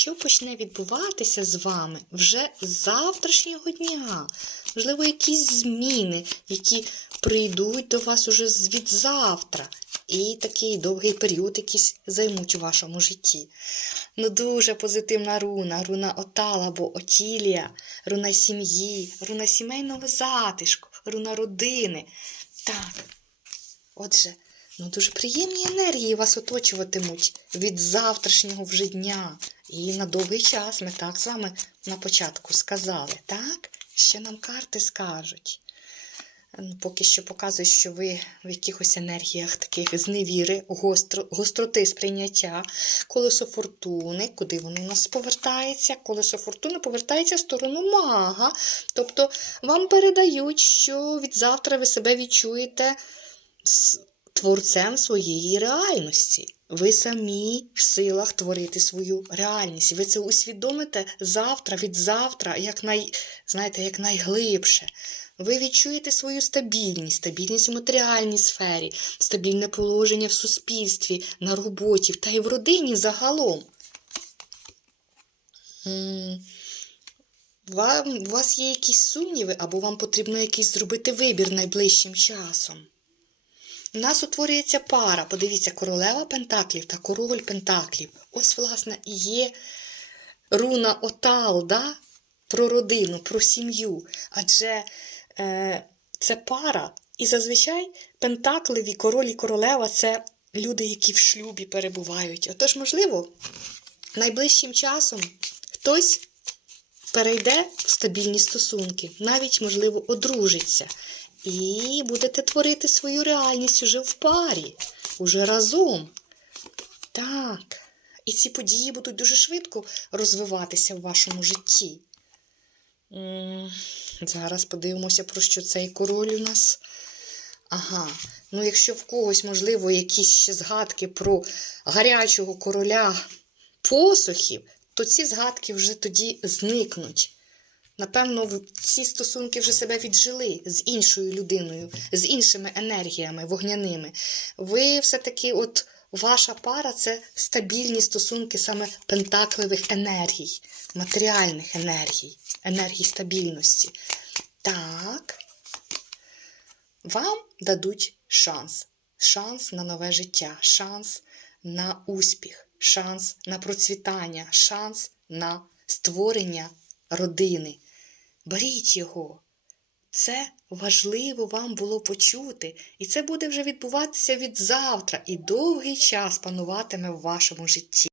що почне відбуватися з вами вже з завтрашнього дня. Можливо, якісь зміни, які прийдуть до вас уже від завтра. І такий довгий період якийсь займуть у вашому житті. Ну, дуже позитивна руна, руна Отала або Отілія, руна сім'ї, руна сімейного затишку, руна родини. Так. Отже, ну дуже приємні енергії вас оточуватимуть від завтрашнього вже дня. І на довгий час ми так з вами на початку сказали, так? Що нам карти скажуть? Поки що показує, що ви в якихось енергіях таких зневіри, гостро, гостроти сприйняття, колесо фортуни, куди воно у нас повертається? Колесо фортуни повертається в сторону мага. Тобто вам передають, що від завтра ви себе відчуєте творцем своєї реальності. Ви самі в силах творити свою реальність. Ви це усвідомите завтра, від завтра, як най, знаєте, як найглибше. Ви відчуєте свою стабільність, стабільність у матеріальній сфері, стабільне положення в суспільстві, на роботі та й в родині загалом. Вам, у вас є якісь сумніви, або вам потрібно якийсь зробити вибір найближчим часом. У нас утворюється пара. Подивіться, королева Пентаклів та король Пентаклів. Ось, власне, і є руна Отал, да? про родину, про сім'ю. Адже е, це пара. І зазвичай Пентакливі, король і королева це люди, які в шлюбі перебувають. Отож, можливо, найближчим часом хтось перейде в стабільні стосунки, навіть, можливо, одружиться. І будете творити свою реальність уже в парі, уже разом. Так. І ці події будуть дуже швидко розвиватися в вашому житті. Зараз подивимося, про що цей король у нас. Ага. Ну, якщо в когось, можливо, якісь ще згадки про гарячого короля посухів, то ці згадки вже тоді зникнуть. Напевно, ці стосунки вже себе віджили з іншою людиною, з іншими енергіями вогняними. Ви все-таки, от ваша пара це стабільні стосунки саме пентакливих енергій, матеріальних енергій, енергій стабільності. Так. Вам дадуть шанс. Шанс на нове життя, шанс на успіх, шанс на процвітання, шанс на створення родини. Беріть його. Це важливо вам було почути, і це буде вже відбуватися від завтра, і довгий час пануватиме в вашому житті.